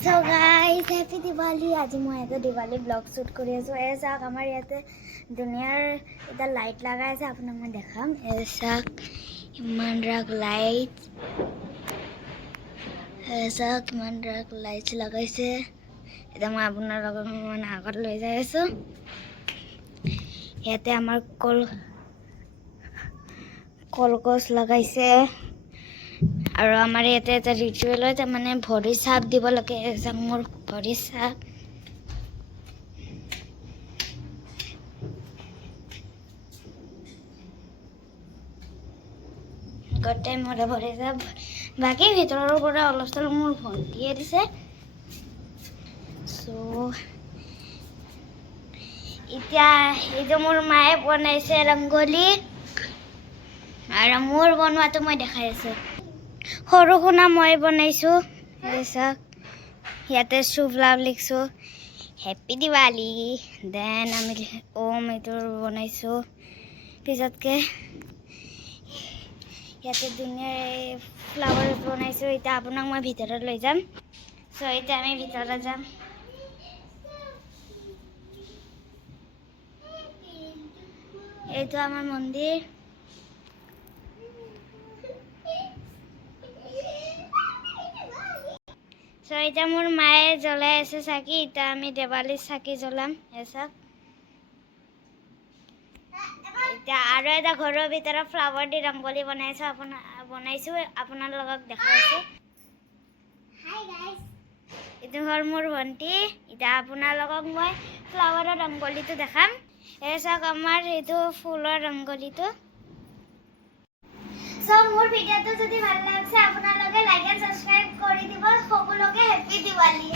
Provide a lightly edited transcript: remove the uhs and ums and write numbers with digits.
So guys, happy Diwali. आज मैं এটা দিৱালী ব্লগ শ্যুট কৰি আছো। এই চাওক আমাৰ ইয়াতে দুনিয়াৰ এটা লাইট লগাই আছে, আপোনাক মই দেখাম। এই চাওক ইমান ৰাগ লাইট, এই চাওক ইমান ৰাগ লাইট লগাইছে। এটা মই আপোনাৰ লগত মানে আগত লৈ যাই আছো। ইয়াতে আমাৰ কলগছ লগাইছে আৰু আমাৰ ইয়াতে এটা ৰিচুৱেল হয়, মানে ভৰি চাপ দিব লাগে। এজাক মোৰ ভৰি চাপ গোটেই মৰে ভৰি চাপ, বাকী ভিতৰৰ পৰা অলপ চলপ মোৰ ভণ্টিয়ে দিছে। চ' এতিয়া এইটো মোৰ মায়ে বনাইছে ৰংগলী, আৰু মোৰ বনোৱাটো মই দেখাই আছো। সৰু সুনা মই বনাইছো। চাওক ইয়াতে শুভ লাভ লিখছো, হেপী দিৱালী। দেন আমি ওম এইটো বনাইছো। পিছতকে ইয়াতে ধুনীয়া ফ্লাৱাৰ বনাইছো। এতিয়া আপোনাক মই ভিতৰত লৈ যাম। চ' এতিয়া আমি ভিতৰত যাম। এইটো আমাৰ মন্দিৰ। চ' এতিয়া মোৰ মায়ে জ্বলাই আছে চাকি। এতিয়া আমি দেৱালীৰ চাকি জ্বলাম। চাওক এতিয়া আৰু এটা ঘৰৰ ভিতৰত ফ্লাৱাৰ দি ৰংগলী বনাইছো, আপোনাৰ লগত দেখাইছো। এইটো হ'ল মোৰ ভণ্টি। এতিয়া আপোনালোকক মই ফ্লাৱাৰৰ ৰংগলীটো দেখাম। এই চাওক আমাৰ এইটো ফুলৰ ৰংগলীটো। চ' মোৰ ভিডিঅ'টো যদি ভাল লাগিছে আপোনালোকে লাইক এণ্ড ছাবস্ক্ৰাইব কৰি দিব। সকলোকে হেপী দিৱালী।